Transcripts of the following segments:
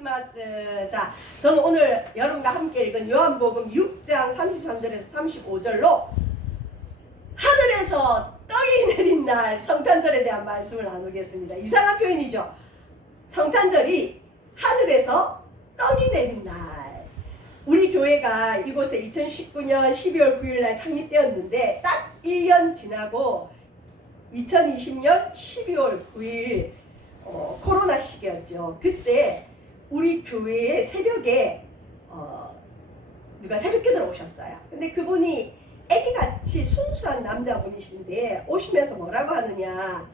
크리스마스. 자, 저는 오늘 여러분과 함께 읽은 요한복음 6장 33절에서 35절로 하늘에서 떡이 내린 날 성탄절에 대한 말씀을 나누겠습니다. 이상한 표현이죠. 성탄절이 하늘에서 떡이 내린 날. 우리 교회가 이곳에 2019년 12월 9일 날 창립되었는데 딱 1년 지나고 2020년 12월 9일 코로나 시기였죠. 그때 우리 교회에 새벽에 누가 새벽기도를 오셨어요. 근데 그분이 애기같이 순수한 남자분이신데 오시면서 뭐라고 하느냐,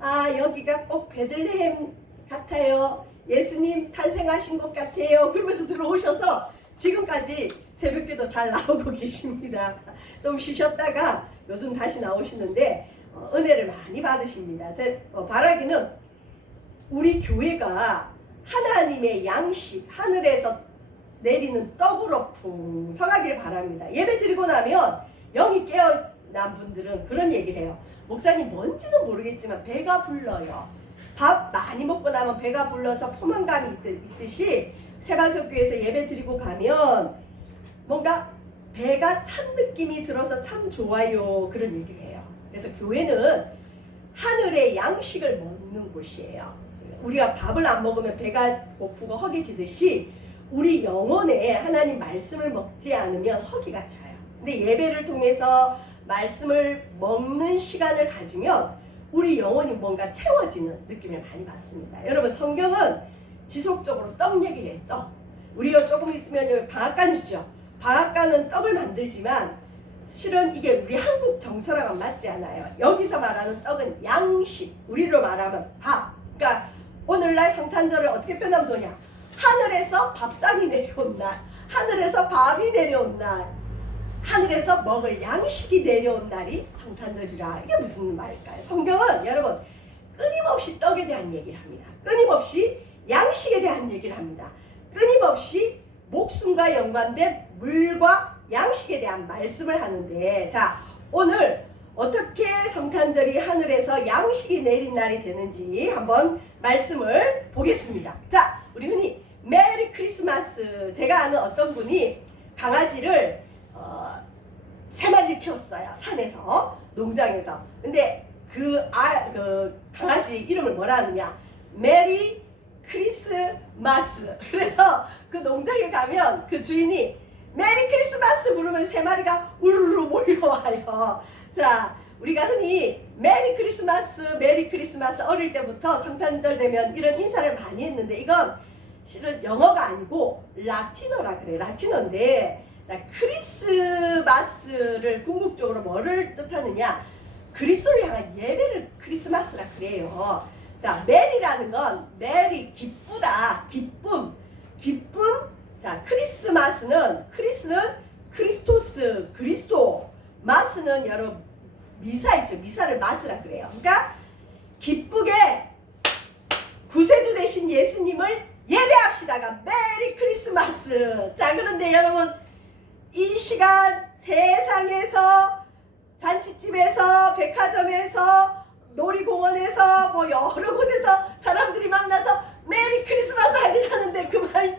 아 여기가 꼭 베들레헴 같아요, 예수님 탄생하신 것 같아요, 그러면서 들어오셔서 지금까지 새벽기도 잘 나오고 계십니다. 좀 쉬셨다가 요즘 다시 나오시는데 은혜를 많이 받으십니다. 제 바라기는 우리 교회가 하나님의 양식, 하늘에서 내리는 떡으로 풍성하기를 바랍니다. 예배 드리고 나면 영이 깨어난 분들은 그런 얘기를 해요. 목사님 뭔지는 모르겠지만 배가 불러요. 밥 많이 먹고 나면 배가 불러서 포만감이 있듯이 세반석교에서 예배 드리고 가면 뭔가 배가 찬 느낌이 들어서 참 좋아요, 그런 얘기를 해요. 그래서 교회는 하늘의 양식을 먹는 곳이에요. 우리가 밥을 안 먹으면 배가 고프고 허기지듯이 우리 영혼에 하나님 말씀을 먹지 않으면 허기가 져요. 근데 예배를 통해서 말씀을 먹는 시간을 가지면 우리 영혼이 뭔가 채워지는 느낌을 많이 받습니다. 여러분, 성경은 지속적으로 떡 얘기를 해요. 떡. 우리가 조금 있으면 여기 방앗간이죠. 방앗간은 떡을 만들지만 실은 이게 우리 한국 정서랑은 맞지 않아요. 여기서 말하는 떡은 양식, 우리로 말하면 밥. 그러니까 오늘날 성탄절을 어떻게 표현하면 좋냐, 하늘에서 밥상이 내려온 날, 하늘에서 밥이 내려온 날, 하늘에서 먹을 양식이 내려온 날이 성탄절이라. 이게 무슨 말일까요? 성경은 여러분 끊임없이 떡에 대한 얘기를 합니다. 끊임없이 양식에 대한 얘기를 합니다. 끊임없이 목숨과 연관된 물과 양식에 대한 말씀을 하는데, 자, 오늘 어떻게 성탄절이 하늘에서 양식이 내린 날이 되는지 한번 말씀을 보겠습니다. 자, 우리 흔히 메리 크리스마스. 제가 아는 어떤 분이 강아지를 3마리를 키웠어요. 산에서, 농장에서. 근데 그 강아지 이름을 뭐라 하느냐, 메리 크리스마스. 그래서 그 농장에 가면 그 주인이 메리 크리스마스 부르면 3마리가 우르르 몰려와요. 자, 우리가 흔히 메리 크리스마스 어릴 때부터 성탄절 되면 이런 인사를 많이 했는데 이건 실은 영어가 아니고 라틴어라 그래. 라틴어인데, 자, 크리스마스를 궁극적으로 뭐를 뜻하느냐, 그리스도를 향한 예배를 크리스마스라 그래요. 자, 메리라는 건 메리, 기쁘다, 기쁨. 자, 크리스는 크리스토스, 그리스도. 마스는 여러분 미사 있죠. 미사를 마스라 그래요. 그러니까 기쁘게 구세주 되신 예수님을 예배합시다가 메리 크리스마스. 자, 그런데 여러분 이 시간 세상에서 잔치집에서, 백화점에서, 놀이공원에서, 뭐 여러 곳에서 사람들이 만나서 메리 크리스마스 하긴 하는데 그 말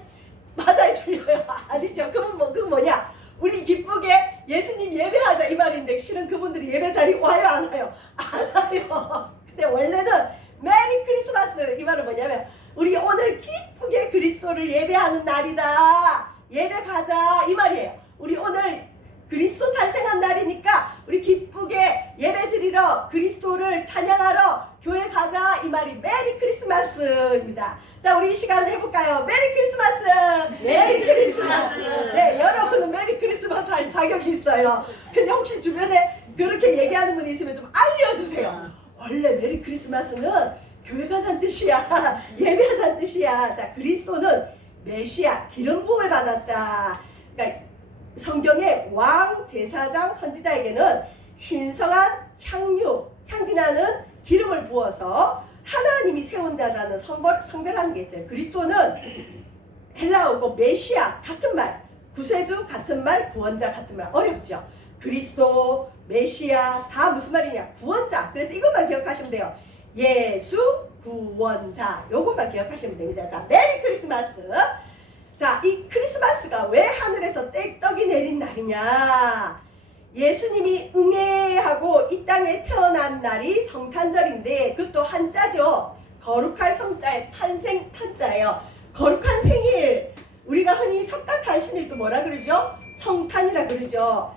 맞아요, 틀려요? 아니죠. 그건 뭐냐, 우리 기쁘게 예수님 예배하자 이 말인데 실은 그분들이 예배 자리 와요, 안 와요? 안 와요. 근데 원래는 메리 크리스마스 이 말은 뭐냐면 우리 오늘 기쁘게 그리스도를 예배하는 날이다, 예배 가자 이 말이에요. 우리 오늘 그리스도 탄생한 날이니까 우리 기쁘게 예배 드리러, 그리스도를 찬양하러 교회 가자 이 말이 메리 크리스마스입니다. 자, 우리 이 시간 해볼까요? 메리 크리스마스! 메리 크리스마스! 네, 여러분은 메리 크리스마스 할 자격이 있어요. 근데 혹시 주변에 그렇게 얘기하는 분이 있으면 좀 알려주세요. 원래 메리 크리스마스는 교회 가자는 뜻이야. 예배하자는 뜻이야. 자, 그리스도는 메시아, 기름 부음을 받았다. 그러니까 성경의 왕, 제사장, 선지자에게는 신성한 향유, 향기나는 기름을 부어서 하나님이 세운 자라는 성별하는 게 있어요. 그리스도는 헬라어고 메시아 같은 말, 구세주 같은 말, 구원자 같은 말. 어렵죠? 그리스도, 메시아 다 무슨 말이냐? 구원자. 그래서 이것만 기억하시면 돼요. 예수 구원자. 요것만 기억하시면 됩니다. 자, 메리 크리스마스. 자, 이 크리스마스가 왜 하늘에서 떡이 내린 날이냐? 예수님이 응애하고 이 땅에 태어난 날이 성탄절인데 그것도 한자죠. 거룩할 성자의 탄생 탄자예요. 거룩한 생일. 우리가 흔히 석가탄신일도 뭐라 그러죠? 성탄이라 그러죠.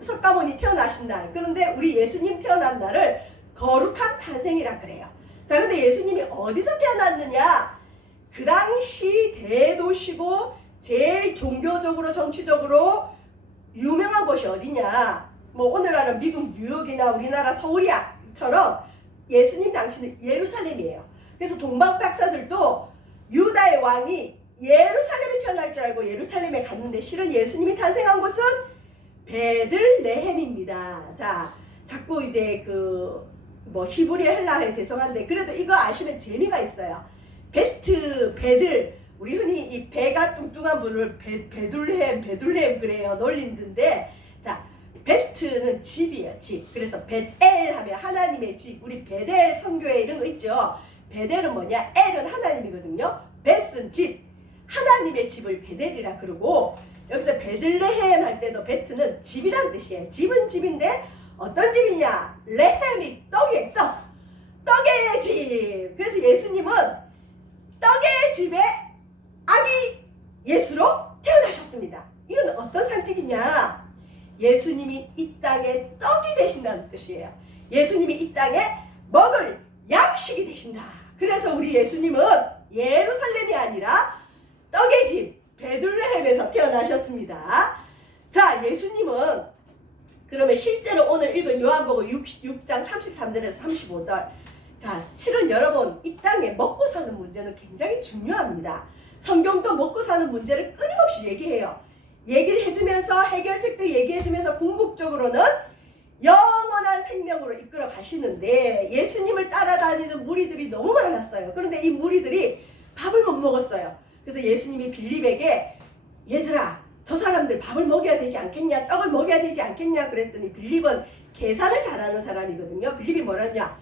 석가모니 태어나신 날. 그런데 우리 예수님 태어난 날을 거룩한 탄생이라 그래요. 자, 근데 예수님이 어디서 태어났느냐? 그 당시 대도시고 제일 종교적으로 정치적으로 유명한 곳이 어디냐? 뭐 오늘날은 미국 뉴욕이나 우리나라 서울이야처럼 예수님 당시는 예루살렘이에요. 그래서 동방 박사들도 유다의 왕이 예루살렘에 태어날 줄 알고 예루살렘에 갔는데 실은 예수님이 탄생한 곳은 베들레헴입니다. 자, 자꾸 이제 뭐 히브리 헬라어에 죄송한데 그래도 이거 아시면 재미가 있어요. 베들 우리 흔히 이 배가 뚱뚱한 분을 베둘레헴 그래요. 놀린는데 자, 베트는 집이에요. 집. 그래서 베델 하면 하나님의 집. 우리 베델 선교회 이런 거 있죠. 베델은 뭐냐? 엘은 하나님이거든요. 벳은 집. 하나님의 집을 베델이라 그러고 여기서 베들레헴 할 때도 베트는 집이란 뜻이에요. 집은 집인데 어떤 집이냐? 레헴이 떡이에요. 떡의 집. 그래서 예수님은 떡의 집에 아기 예수로 태어나셨습니다. 이건 어떤 상징이냐? 예수님이 이 땅에 떡이 되신다는 뜻이에요. 예수님이 이 땅에 먹을 양식이 되신다. 그래서 우리 예수님은 예루살렘이 아니라 떡의 집 베들레헴에서 태어나셨습니다. 자, 예수님은 그러면 실제로 오늘 읽은 요한복음 6장 33절에서 35절. 자, 실은 여러분 이 땅에 먹고 사는 문제는 굉장히 중요합니다. 성경도 먹고 사는 문제를 끊임없이 얘기해요. 얘기를 해주면서 해결책도 얘기해주면서 궁극적으로는 영원한 생명으로 이끌어 가시는데 예수님을 따라다니는 무리들이 너무 많았어요. 그런데 이 무리들이 밥을 못 먹었어요. 그래서 예수님이 빌립에게 얘들아 저 사람들 밥을 먹여야 되지 않겠냐? 떡을 먹여야 되지 않겠냐? 그랬더니 빌립은 계산을 잘하는 사람이거든요. 빌립이 뭐라냐?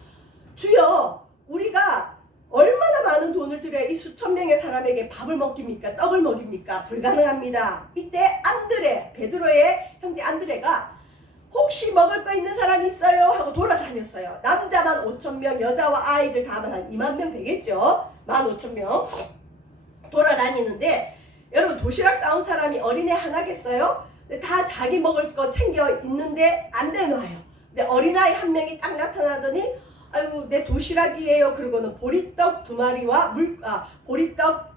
주여 우리가 얼마나 많은 돈을 들여야 이 수천 명의 사람에게 밥을 먹입니까? 떡을 먹입니까? 불가능합니다. 이때 안드레, 베드로의 형제 안드레가 혹시 먹을 거 있는 사람 있어요? 하고 돌아다녔어요. 남자만 5,000명, 여자와 아이들 다 하면 한 2만 명 되겠죠? 15,000명 돌아다니는데 여러분 도시락 싸온 사람이 어린애 하나겠어요? 다 자기 먹을 거 챙겨 있는데 안 내놔요. 근데 어린아이 한 명이 딱 나타나더니 아이고 내 도시락이에요. 그러고는 보리떡 2마리와 보리떡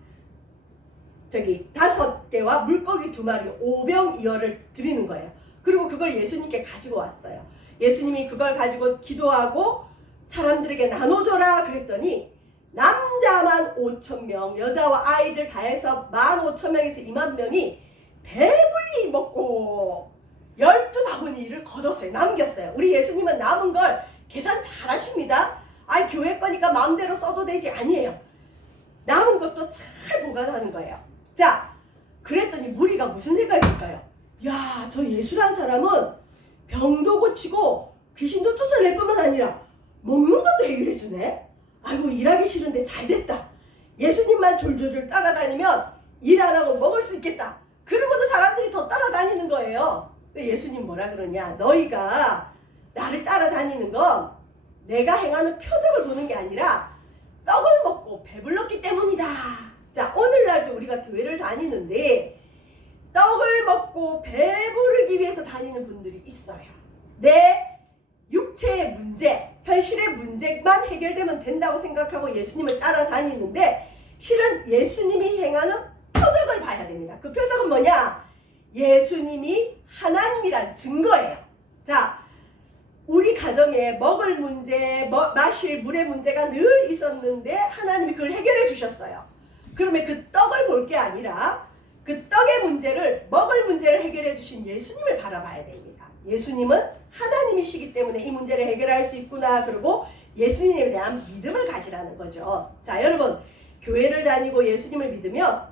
5개와 물고기 2마리 5병이어를 드리는 거예요. 그리고 그걸 예수님께 가지고 왔어요. 예수님이 그걸 가지고 기도하고 사람들에게 나눠줘라 그랬더니 남자만 5,000명, 여자와 아이들 다 해서 15,000명에서 2만 명이 배불리 먹고 12바구니를 거뒀어요. 남겼어요. 우리 예수님은 남은 걸 계산 잘 하십니다. 아이 교회 거니까 마음대로 써도 되지 아니에요. 남은 것도 잘 보관하는 거예요. 자, 그랬더니 무리가 무슨 생각일까요? 야, 저 예수란 사람은 병도 고치고 귀신도 쫓아낼 뿐만 아니라 먹는 것도 해결해 주네. 아이고 일하기 싫은데 잘 됐다. 예수님만 졸졸졸 따라다니면 일 안 하고 먹을 수 있겠다. 그러고도 사람들이 더 따라다니는 거예요. 예수님 뭐라 그러냐? 너희가 나를 따라다니는 건 내가 행하는 표적을 보는 게 아니라 떡을 먹고 배불렀기 때문이다. 자, 오늘날도 우리가 교회를 다니는데 떡을 먹고 배부르기 위해서 다니는 분들이 있어요. 내 육체의 문제, 현실의 문제만 해결되면 된다고 생각하고 예수님을 따라다니는데 실은 예수님이 행하는 표적을 봐야 됩니다. 그 표적은 뭐냐? 예수님이 하나님이란 증거예요. 자, 우리 가정에 먹을 문제, 마실 물의 문제가 늘 있었는데 하나님이 그걸 해결해 주셨어요. 그러면 그 떡을 볼 게 아니라 그 떡의 문제를, 먹을 문제를 해결해 주신 예수님을 바라봐야 됩니다. 예수님은 하나님이시기 때문에 이 문제를 해결할 수 있구나. 그리고 예수님에 대한 믿음을 가지라는 거죠. 자, 여러분 교회를 다니고 예수님을 믿으면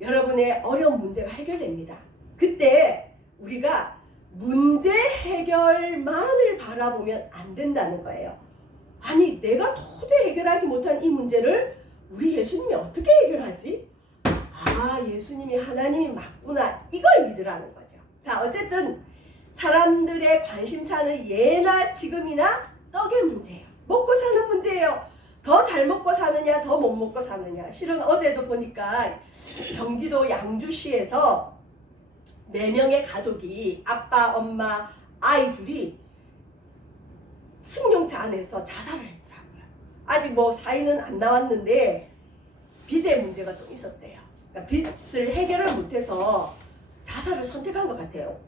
여러분의 어려운 문제가 해결됩니다. 그때 우리가 문제 해결만을 바라보면 안 된다는 거예요. 아니 내가 도저히 해결하지 못한 이 문제를 우리 예수님이 어떻게 해결하지? 아, 예수님이 하나님이 맞구나, 이걸 믿으라는 거죠. 자, 어쨌든 사람들의 관심사는 예나 지금이나 떡의 문제예요. 먹고 사는 문제예요. 더 잘 먹고 사느냐, 더 못 먹고 사느냐. 실은 어제도 보니까 경기도 양주시에서 4명의 가족이, 아빠, 엄마, 아이 둘이 승용차 안에서 자살을 했더라고요. 아직 뭐 사인은 안 나왔는데 빚의 문제가 좀 있었대요. 그러니까 빚을 해결을 못해서 자살을 선택한 것 같아요.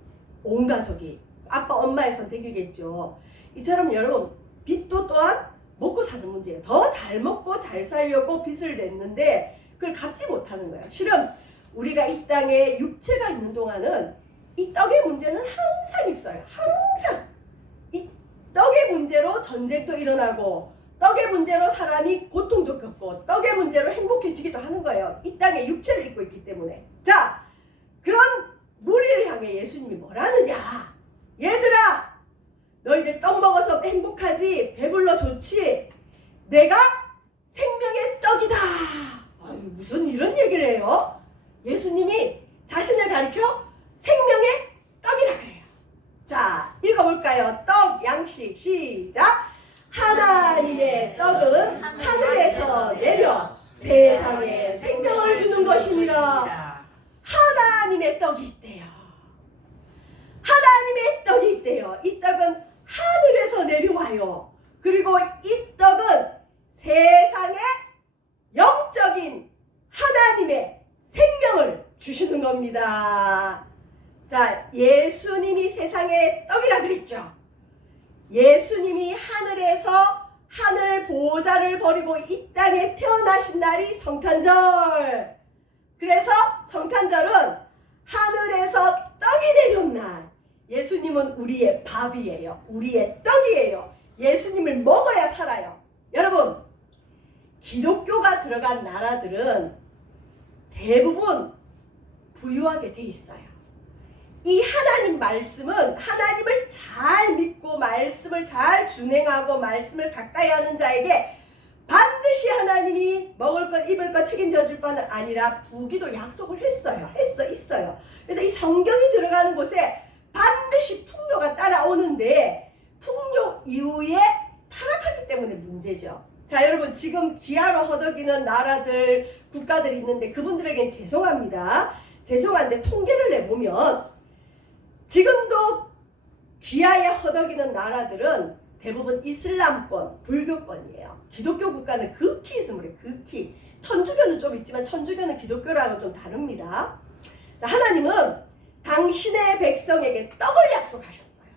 온 가족이. 아빠, 엄마의 선택이겠죠. 이처럼 여러분, 빚도 또한 먹고 사는 문제예요. 더 잘 먹고 잘 살려고 빚을 냈는데 그걸 갚지 못하는 거예요. 실은 우리가 이 땅에 육체가 있는 동안은 이 떡의 문제는 항상 있어요. 항상. 이 떡의 문제로 전쟁도 일어나고, 떡의 문제로 사람이 고통도 겪고, 떡의 문제로 행복해지기도 하는 거예요. 이 땅에 육체를 입고 있기 때문에. 자, 그런 무리를 향해 예수님이 뭐라느냐. 얘들아, 너희들 떡 먹어서 행복하지, 배불러 좋지, 내가 생명의 떡이다. 아유, 무슨 이런 얘기를 해요? 예수님이 자신을 가리켜 생명의 떡이라 그래요. 자, 읽어볼까요? 떡, 양식, 시작. 하나님의 떡은 하늘에서 내려 세상에 생명을 주는 것이니라. 하나님의 떡이 있대요. 하나님의 떡이 있대요. 이 떡은 하늘에서 내려와요. 그리고 이 떡은 세상에 영적인 하나님의 생명을 주시는 겁니다. 자, 예수님이 세상의 떡이라 그랬죠. 예수님이 하늘에서 하늘 보좌를 버리고 이 땅에 태어나신 날이 성탄절. 그래서 성탄절은 하늘에서 떡이 내려온 날. 예수님은 우리의 밥이에요. 우리의 떡이에요. 예수님을 먹어야 살아요. 여러분, 기독교가 들어간 나라들은 대부분 부유하게 돼 있어요. 이 하나님 말씀은 하나님을 잘 믿고 말씀을 잘 준행하고 말씀을 가까이 하는 자에게 반드시 하나님이 먹을 것 입을 것 책임져 줄 뿐 아니라 부기도 약속을 있어요. 그래서 이 성경이 들어가는 곳에 반드시 풍요가 따라오는데 풍요 이후에 타락하기 때문에 문제죠. 자, 여러분, 지금 기아로 허덕이는 나라들, 국가들이 있는데 그분들에겐 죄송합니다. 죄송한데 통계를 내보면 지금도 기아에 허덕이는 나라들은 대부분 이슬람권, 불교권이에요. 기독교 국가는 극히 드물어요. 극히. 천주교는 좀 있지만 천주교는 기독교랑은 좀 다릅니다. 자, 하나님은 당신의 백성에게 떡을 약속하셨어요.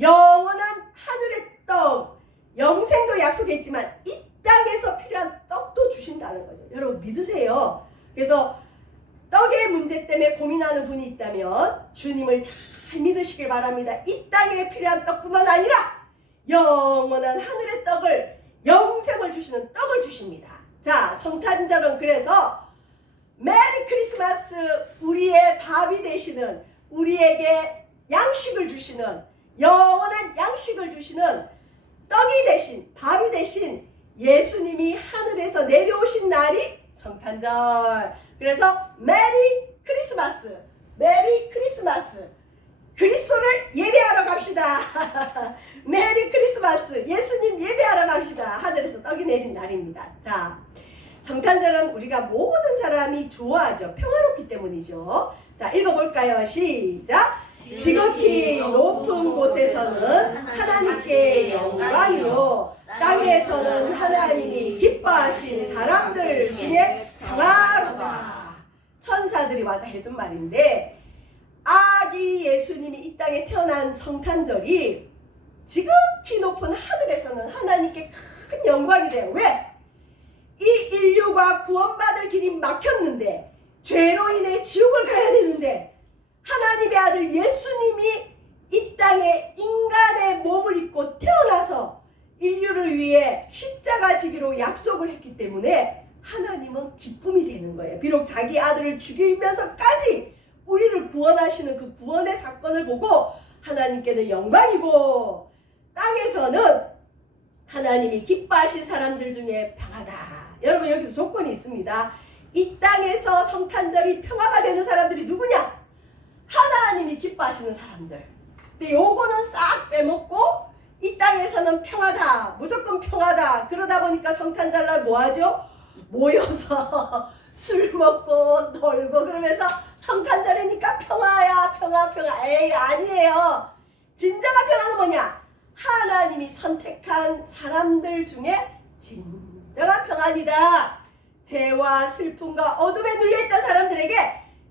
영원한 하늘의 떡, 영생도 약속했지만 이 땅에서 필요한 떡도 주신다는 거죠. 여러분 믿으세요. 그래서 떡의 문제 때문에 고민하는 분이 있다면 주님을 잘 믿으시길 바랍니다. 이 땅에 필요한 떡뿐만 아니라 영원한 하늘의 떡을, 영생을 주시는 떡을 주십니다. 자, 성탄절은 그래서 메리 크리스마스, 우리의 밥이 되시는, 우리에게 양식을 주시는, 영원한 양식을 주시는 떡이 되신, 밥이 되신 예수님이 하늘에서 내려오신 날이 성탄절. 그래서 메리 크리스마스, 메리 크리스마스. 그리스도를 예배하러 갑시다. 메리 크리스마스, 예수님 예배하러 갑시다. 하늘에서 떡이 내린 날입니다. 자, 성탄절은 우리가 모든 사람이 좋아하죠. 평화롭기 때문이죠. 자, 읽어볼까요? 시작. 지극히 높은 곳에서는 하나님께 영광이요, 땅에서는 하나님이 기뻐하신 사람들 중에 평화로다. 천사들이 와서 해준 말인데, 아기 예수님이 이 땅에 태어난 성탄절이 지극히 높은 하늘에서는 하나님께 큰 영광이 돼요. 왜? 이 인류가 구원받을 길이 막혔는데, 죄로 인해 지옥을 가야 되는데, 하나님의 아들 예수님이 이 땅에 인간의 몸을 입고 태어나서 인류를 위해 십자가 지기로 약속을 했기 때문에 하나님은 기쁨이 되는 거예요. 비록 자기 아들을 죽이면서까지 우리를 구원하시는 그 구원의 사건을 보고 하나님께는 영광이고, 땅에서는 하나님이 기뻐하신 사람들 중에 평화다. 여러분 여기서 조건이 있습니다. 이 땅에서 성탄절이 평화가 되는 사람들이 누구냐? 하나님이 기뻐하시는 사람들. 근데 요거는 싹 빼먹고 이 땅에서는 평화다. 무조건 평화다. 그러다 보니까 성탄절날 뭐하죠? 모여서 술 먹고 놀고 그러면서 성탄절이니까 평화야 평화. 에이 아니에요. 진정한 평화는 뭐냐? 하나님이 선택한 사람들 중에 진정한 평안이다. 죄와 슬픔과 어둠에 눌려있던 사람들에게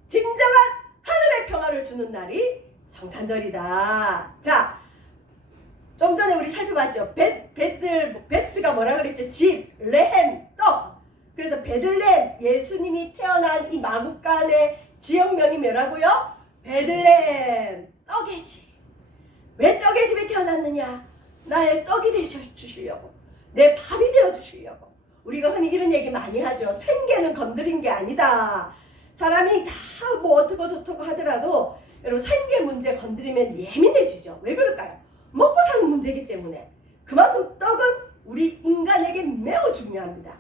진정한 하늘의 평화를 주는 날이 성탄절이다. 자, 좀 전에 우리 살펴봤죠. 베트가 뭐라 그랬죠? 집, 레헴, 떡. 그래서 베들레헴, 예수님이 태어난 이 마국간의 지역명이 뭐라고요? 베들레헴, 떡의 집. 왜 떡의 집에 태어났느냐? 나의 떡이 되어주시려고, 내 밥이 되어주시려고. 우리가 흔히 이런 얘기 많이 하죠. 생계는 건드린 게 아니다. 사람이 다 뭐 어떻고 저떻고 하더라도 여러분 생계 문제 건드리면 예민해지죠. 왜 그럴까요? 먹고 사는 문제이기 때문에. 그만큼 떡은 우리 인간에게 매우 중요합니다.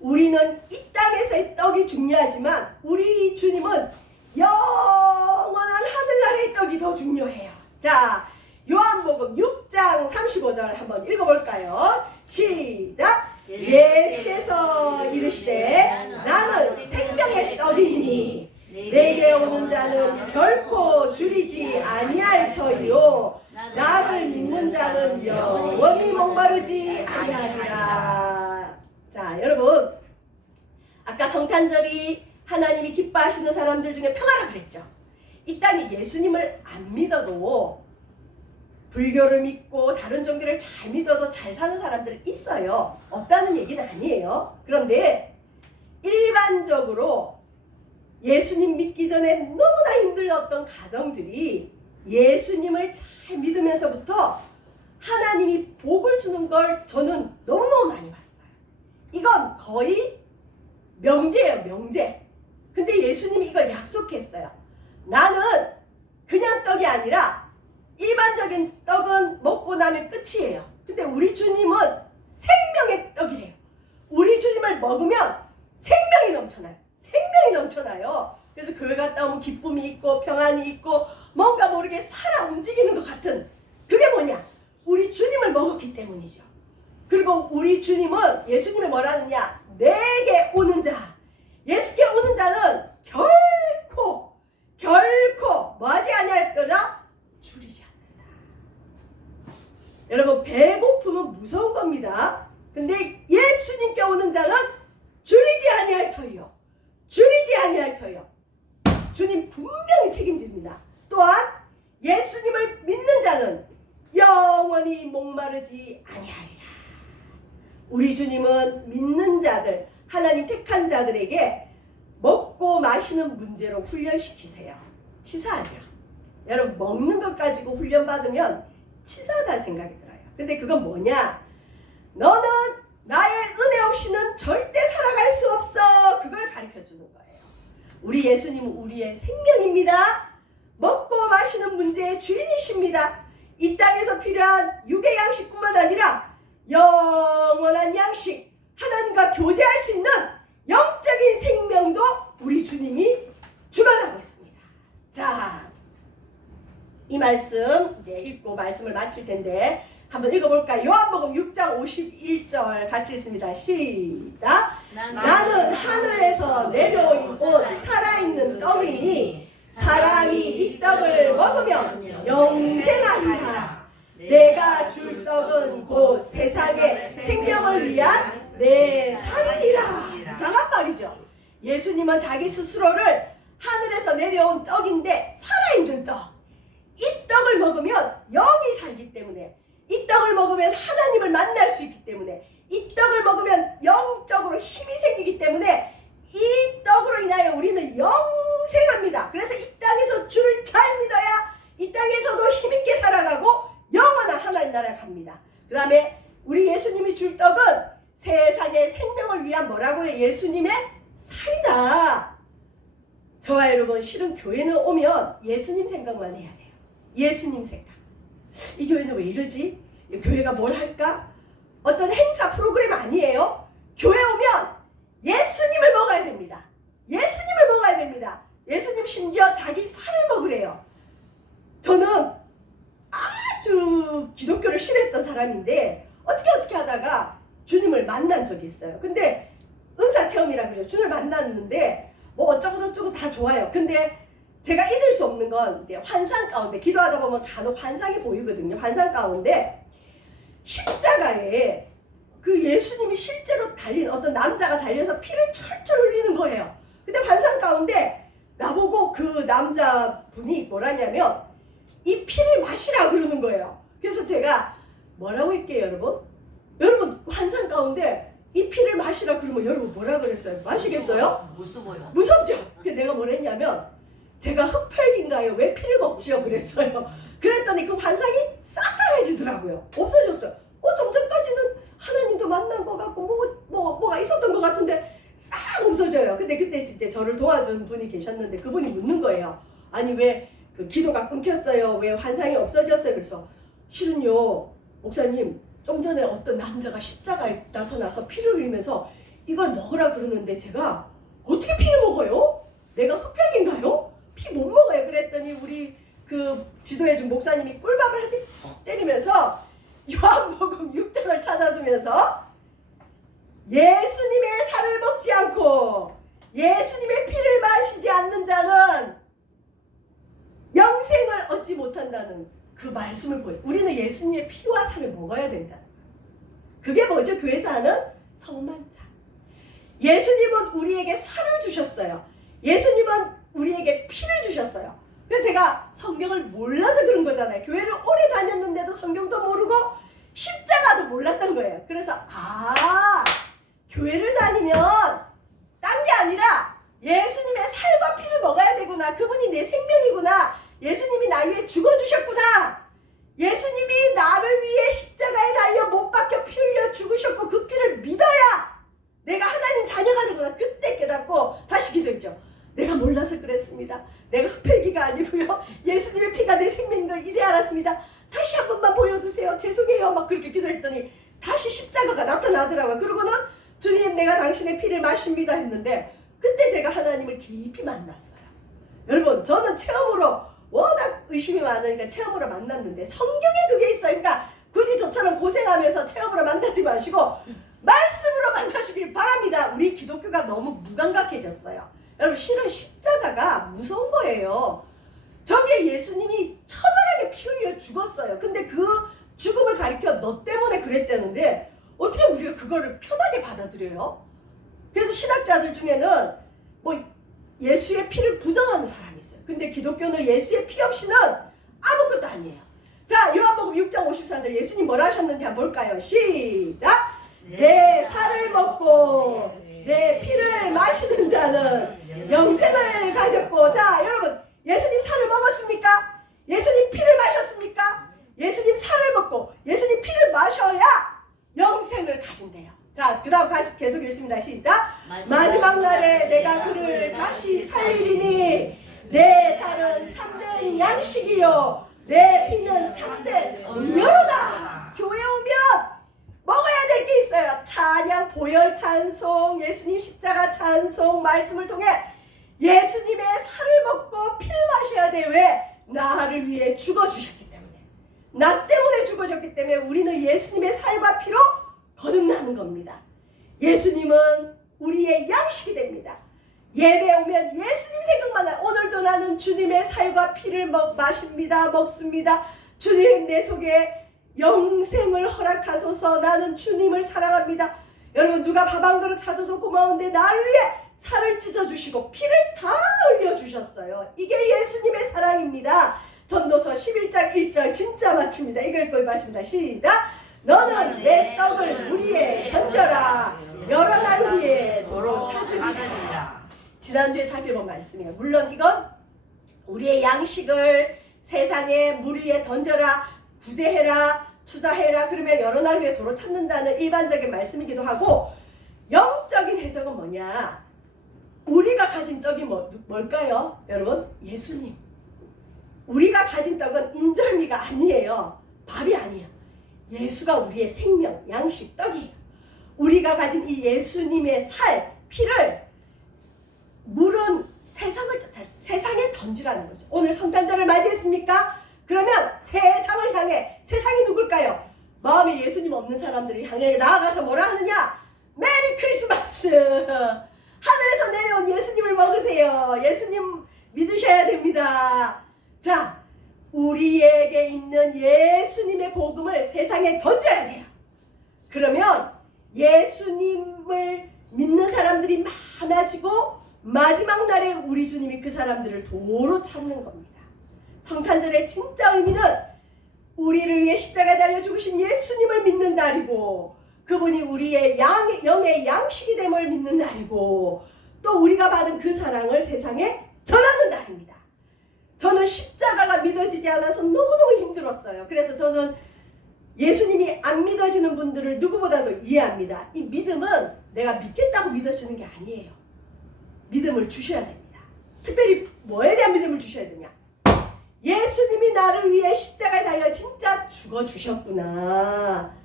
우리는 이 땅에서의 떡이 중요하지만 우리 주님은 영원한 하늘나라의 떡이 더 중요해요. 자, 요한복음 6장 35절 한번 읽어볼까요? 시작! 예수께서 이르시되 나는 생명의 떡이니 내게 오는 자는 결코 줄이지 아니할 터이요 나를 믿는 자는 영원히 목마르지 아니하리라. 자, 여러분 아까 성탄절이 하나님이 기뻐하시는 사람들 중에 평화라 그랬죠. 이 땅에 예수님을 안 믿어도 불교를 믿고 다른 종교를 잘 믿어도 잘 사는 사람들은 있어요. 없다는 얘기는 아니에요. 그런데 일반적으로 예수님 믿기 전에 너무나 힘들었던 가정들이 예수님을 잘 믿으면서부터 하나님이 복을 주는 걸 저는 너무너무 많이 봤어요. 이건 거의 명제예요, 명제. 근데 예수님이 이걸 약속했어요. 나는 그냥 떡이 아니라 일반적인 떡은 먹고 나면 끝이에요. 근데 우리 주님은 생명의 떡이래요. 우리 주님을 먹으면 생명이 넘쳐나요. 생명이 넘쳐나요. 그래서 교회 갔다 오면 기쁨이 있고 평안이 있고 뭔가 모르게 살아 움직이는 것 같은, 그게 뭐냐? 우리 주님을 먹었기 때문이죠. 그리고 우리 주님은, 예수님이 뭐라느냐? 내게 오는 자, 예수께 오는 자는 결코 뭐하지 아니할 거다? 줄이지 않는다. 여러분 배고픔은 무서운 겁니다. 근데 예수님께 오는 자는 줄이지 아니할 터이요, 줄이지 아니할 터이요. 주님 분명히 책임집니다. 또한 예수님을 믿는 자는 영원히 목마르지 아니하리라. 우리 주님은 믿는 자들, 하나님 택한 자들에게 먹고 마시는 문제로 훈련시키세요. 치사하죠. 여러분 먹는 것 가지고 훈련받으면 치사하다는 생각이 들어요. 근데 그건 뭐냐? 너는 나의 은혜 없이는 절대 살아갈 수 없어. 그걸 가르쳐주는 거예요. 우리 예수님은 우리의 생명입니다. 먹고 마시는 문제의 주인이십니다. 이 땅에서 필요한 육의 양식뿐만 아니라 영원한 양식, 하나님과 교제할 수 있는 영적인 생명도 우리 주님이 주관하고 있습니다. 자, 이 말씀 이제 읽고 말씀을 마칠 텐데 한번 읽어볼까요? 요한복음 6장 51절 같이 읽습니다. 시작! 나는 하늘에서 내려온 곧 살아있는 떡이니 사람이 이 떡을 먹으면 영생하리라. 내가 줄 떡은 곧 세상의 생명을 위한 내 살이니라. 이상한 말이죠. 예수님은 자기 스스로를 하늘에서 내려온 떡인데 살아있는 떡, 이 떡을 먹으면 영이 살기 때문에, 이 떡을 먹으면 하나님을 만날 수 있기 때문에, 이 떡을 먹으면 영적으로 힘이 생기기 때문에 이 떡으로 인하여 우리는 영생합니다. 그래서 이 땅에서 주를 잘 믿어야 이 땅에서도 힘있게 살아가고 영원한 하나님 나라에 갑니다. 그 다음에 우리 예수님이 줄 떡은 세상의 생명을 위한 뭐라고요? 예수님의 살이다. 저와 여러분 실은 교회는 오면 예수님 생각만 해야 돼요. 예수님 생각. 이 교회는 왜 이러지? 이 교회가 뭘 할까? 어떤 행사 프로그램 아니에요. 교회 오면 예수님을 먹어야 됩니다. 예수님을 먹어야 됩니다. 예수님 심지어 자기 살을 먹으래요. 저는 아주 기독교를 싫어했던 사람인데 어떻게 하다가 주님을 만난 적이 있어요. 근데 은사 체험이라 그러죠. 주님을 만났는데 뭐 어쩌고 다 좋아요. 근데 제가 잊을 수 없는 건 이제 환상 가운데 기도하다 보면 간혹 환상이 보이거든요. 환상 가운데 십자가에 그 예수님이 실제로 달린 어떤 남자가 달려서 피를 철철 흘리는 거예요. 근데 환상 가운데 나보고 그 남자분이 뭐라냐면 이 피를 마시라 그러는 거예요. 그래서 제가 뭐라고 할게요, 여러분? 여러분 환상 가운데 이 피를 마시라 그러면 여러분 뭐라 그랬어요? 마시겠어요? 무서워요. 무섭죠? 그래서 내가 뭐랬냐면 제가 흡혈귀인가요? 왜 피를 먹지요? 그랬어요. 그랬더니 그 환상이 싹 사라지더라고요. 없어졌어요. 좀 전까지는 하나님도 만난 것 같고 뭐가 있었던 것 같은데 싹 없어져요. 근데 그때 진짜 저를 도와준 분이 계셨는데 그분이 묻는 거예요. 아니 왜 그 기도가 끊겼어요? 왜 환상이 없어졌어요? 그래서 실은요 목사님 좀 전에 어떤 남자가 십자가에 나타나서 피를 흘리면서 이걸 먹으라 그러는데 제가 어떻게 피를 먹어요? 내가 흡혈귀인가요? 피 못 먹어요. 그랬더니 우리 그 지도해준 목사님이 꿀밤을 한 대 때리면서 요한복음 6장을 찾아주면서 예수님의 살을 먹지 않고 예수님의 피를 마시지 않는 자는 영생을 얻지 못한다는 그 말씀을 보여요. 우리는 예수님의 피와 살을 먹어야 된다. 그게 뭐죠? 교회에서 하는 성만찬. 예수님은 우리에게 살을 주셨어요. 예수님은 우리에게 피를 주셨어요. 그래서 제가 성경을 몰라서 그런 거잖아요. 교회를 오래 다녔는데도 성경도 모르고 십자가도 몰랐던 거예요. 그래서 교회를 다니면 딴 게 아니라 예수님의 살과 피를 먹어야 되구나. 그분이 내 생명이구나. 예수님이 나 위해 죽어주셨구나. 예수님이 나를 위해 십자가에 달려 못 박혀 피 흘려 죽으셨고 그 피를 믿어야 내가 하나님 자녀가 되구나. 그때 깨닫고 다시 기도했죠. 내가 몰라서 그랬습니다. 내가 흡혈귀가 아니고요. 예수님의 피가 내 생명인 걸 이제 알았습니다. 다시 한 번만 보여주세요. 죄송해요. 막 그렇게 기도했더니 다시 십자가가 나타나더라고요. 그러고는 주님 내가 당신의 피를 마십니다 했는데 그때 제가 하나님을 깊이 만났어요. 여러분 저는 체험으로 워낙 의심이 많으니까 체험으로 만났는데 성경에 그게 있어요. 그러니까 굳이 저처럼 고생하면서 체험으로 만나지 마시고 말씀으로 만나시길 바랍니다. 우리 기독교가 너무 무감각해졌어요. 여러분 실은 십자가가 무서운 거예요. 저게 예수님이 처절하게 피 흘려 죽었어요. 근데 그 죽음을 가리켜 너 때문에 그랬다는데 어떻게 우리가 그거를 편하게 받아들여요? 그래서 신학자들 중에는 뭐 예수의 피를 부정하는 사람이 있어요. 근데 기독교는 예수의 피 없이는 아무것도 아니에요. 자, 요한복음 6장 54절 예수님 뭐라 하셨는지 한번 볼까요? 시작! 내 살을 먹고 내 피를 마시는 자는 영생을 가졌고. 자, 여러분 예수님 살을 먹었습니까? 예수님 피를 마셨습니까? 예수님 살을 먹고 예수님 피를 마셔야 영생을 가진대요. 자, 그 다음 계속 읽습니다. 시작! 마지막 날에 내가 그를 다시 살리리니 내 살은 참된 양식이요 내 피는 참된 음료로다. 교회 오면 먹어야 될 게 있어요. 찬양, 보혈 찬송, 예수님 십자가 찬송, 말씀을 통해 예수님의 살을 먹고 피를 마셔야 돼. 왜? 나를 위해 죽어주셨기 때문에. 나 때문에 죽어졌기 때문에 우리는 예수님의 살과 피로 거듭나는 겁니다. 예수님은 우리의 양식이 됩니다. 예배 오면 예수님 생각만 나요. 오늘도 나는 주님의 살과 피를 마십니다. 먹습니다. 주님 내 속에 영생을 허락하소서. 나는 주님을 사랑합니다. 여러분 누가 밥 한 그릇 사줘도 고마운데 나를 위해 살을 찢어주시고 피를 다 흘려주셨어요. 이게 예수님의 사랑입니다. 전도서 11장 1절 진짜 맞춥니다. 이걸 거의 마십니다. 시작! 너는 내 떡을 우리에 던져라. 여러 날 후에 도로 찾으리라. 지난주에 살펴본 말씀이에요. 물론 이건 우리의 양식을 세상에 물 위에 던져라, 구제해라, 투자해라, 그러면 여러 날 후에 도로 찾는다는 일반적인 말씀이기도 하고, 영적인 해석은 뭐냐? 우리가 가진 떡이 뭘까요? 여러분, 예수님. 우리가 가진 떡은 인절미가 아니에요. 밥이 아니에요. 예수가 우리의 생명, 양식, 떡이에요. 우리가 가진 이 예수님의 살, 피를 물은 세상을 뜻할 수, 세상에 던지라는 거죠. 오늘 성탄절을 맞이했습니까? 그러면 세상을 향해, 세상이 누굴까요? 마음에 예수님 없는 사람들을 향해 나아가서 뭐라 하느냐? 메리 크리스마스! 하늘에서 내려온 예수님을 먹으세요. 예수님 믿으셔야 됩니다. 자, 우리에게 있는 예수님의 복음을 세상에 던져야 돼요. 그러면 예수님을 믿는 사람들이 많아지고 마지막 날에 우리 주님이 그 사람들을 도로 찾는 겁니다. 성탄절의 진짜 의미는 우리를 위해 십자가에 달려 죽으신 예수님을 믿는 날이고, 그분이 우리의 영의 양식이 됨을 믿는 날이고, 또 우리가 받은 그 사랑을 세상에 전하는 날입니다. 저는 십자가가 믿어지지 않아서 너무너무 힘들었어요. 그래서 저는 예수님이 안 믿어지는 분들을 누구보다도 이해합니다. 이 믿음은 내가 믿겠다고 믿어지는 게 아니에요. 믿음을 주셔야 됩니다. 특별히 뭐에 대한 믿음을 주셔야 되냐? 예수님이 나를 위해 십자가에 달려 진짜 죽어주셨구나.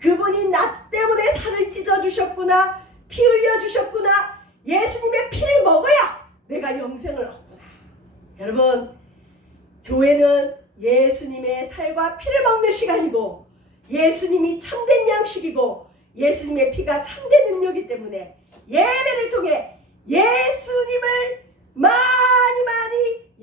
그분이 나 때문에 살을 찢어주셨구나. 피 흘려주셨구나. 예수님의 피를 먹어야 내가 영생을 얻구나. 여러분, 교회는 예수님의 살과 피를 먹는 시간이고, 예수님이 참된 양식이고, 예수님의 피가 참된 능력이기 때문에 예배를 통해 예수님을 많이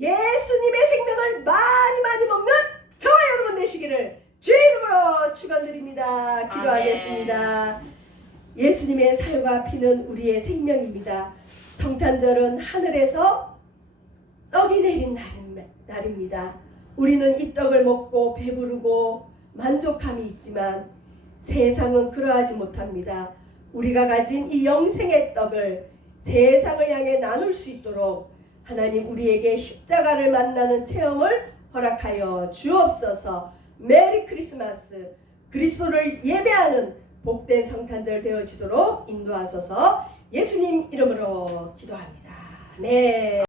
예수님의 생명을 많이 먹는 저와 여러분 되시기를 주의 이름으로 축원드립니다. 기도하겠습니다. 예수님의 살과 피는 우리의 생명입니다. 성탄절은 하늘에서 떡이 내린 날입니다. 우리는 이 떡을 먹고 배부르고 만족함이 있지만 세상은 그러하지 못합니다. 우리가 가진 이 영생의 떡을 세상을 향해 나눌 수 있도록 하나님 우리에게 십자가를 만나는 체험을 허락하여 주옵소서. 메리 크리스마스. 그리스도를 예배하는 복된 성탄절 되어지도록 인도하소서. 예수님 이름으로 기도합니다. 네.